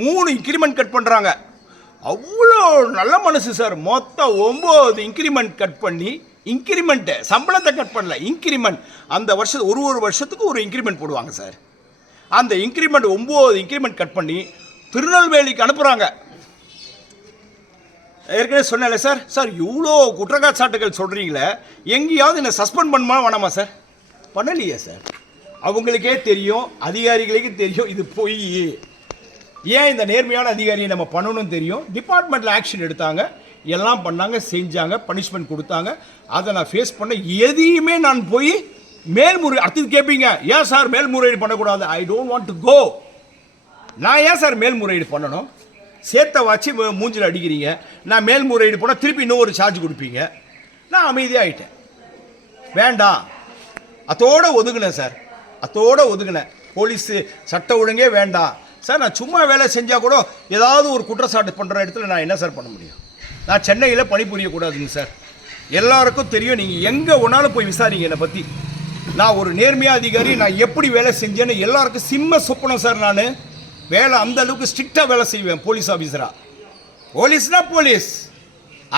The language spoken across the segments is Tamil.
3 இன்க்ரிமெண்ட் கட் பண்ணுறாங்க. அவ்வளோ நல்ல மனசு சார். மொத்தம் 9 இன்க்ரிமெண்ட் கட் பண்ணி, இன்க்ரிமெண்ட்டு சம்பளத்தை கட் பண்ணல, இன்க்ரிமெண்ட் அந்த வருஷத்துக்கு ஒரு வருஷத்துக்கு ஒரு இன்க்ரிமெண்ட் போடுவாங்க சார். அந்த இன்க்ரிமெண்ட் 9 இன்க்ரிமெண்ட் கட் பண்ணி திருநெல்வேலிக்கு அனுப்புகிறாங்க. ஏற்கனவே சொன்னேன்ல சார், சார் இவ்வளோ குற்றச்சாட்டுகள் சொல்கிறீங்களே, எங்கேயாவது என்னை சஸ்பெண்ட் பண்ணுமா வேணாமா சார்? பண்ணலையே சார். அவங்களுக்கே தெரியும், அதிகாரிகளுக்கு தெரியும் இது பொய். ஏன் இந்த நேர்மையான அதிகாரியை நம்ம பண்ணணும்னு தெரியும். டிபார்ட்மெண்ட்டில் ஆக்ஷன் எடுத்தாங்க, எல்லாம் பண்ணாங்க, செஞ்சாங்க, பனிஷ்மெண்ட் கொடுத்தாங்க. அதை நான் ஃபேஸ் பண்ண எதையுமே நான் போய் மேல்முறை அடுத்தது கேட்பீங்க, ஏன் சார் மேல்முறையீடு பண்ணக்கூடாது? I don't want to go. நான் ஏன் சார் மேல்முறையீடு பண்ணணும்? சேர்த்த வச்சு மூஞ்சில் அடிக்கிறீங்க. நான் மேல்முறையீடு போனால் திருப்பி இன்னும் ஒரு சார்ஜ் கொடுப்பீங்க. நான் அமைதியாகிட்டேன், வேண்டாம், அதோடு ஒதுங்கினேன் சார். அதோடு ஒதுங்கினேன். போலீஸு சட்ட ஒழுங்கே வேண்டாம் சார். நான் சும்மா வேலை செஞ்சால் கூட ஏதாவது ஒரு குற்றச்சாட்டு பண்ணுற இடத்துல நான் என்ன சார் பண்ண முடியும்? நான் சென்னையில் பணிபுரியக்கூடாதுங்க சார். எல்லாருக்கும் தெரியும், நீங்கள் எங்கே ஒன்றாலும் போய் விசாரிங்க என்னை பற்றி. நான் ஒரு நேர்மையாக அதிகாரி, நான் எப்படி வேலை செஞ்சேன்னு எல்லாருக்கும் சிம்ம சொப்பனம் சார். நான் வேலை அந்த அளவுக்கு ஸ்ட்ரிக்டாக வேலை செய்வேன் போலீஸ் ஆஃபீஸராக. போலீஸ்னா போலீஸ்,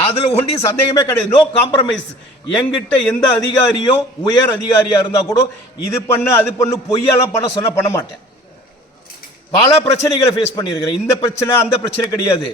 அதில் ஒன்றையும் சந்தேகமே கிடையாது. No compromise. எங்கிட்ட எந்த அதிகாரியும் உயர் அதிகாரியாக இருந்தால் கூட இது பண்ணு அது பண்ணு பொய்யெல்லாம் பண்ண மாட்டேன். பல பிரச்சனைகளை ஃபேஸ் பண்ணியிருக்கிறேன். இந்த பிரச்சனை அந்த பிரச்சனை கிடையாது.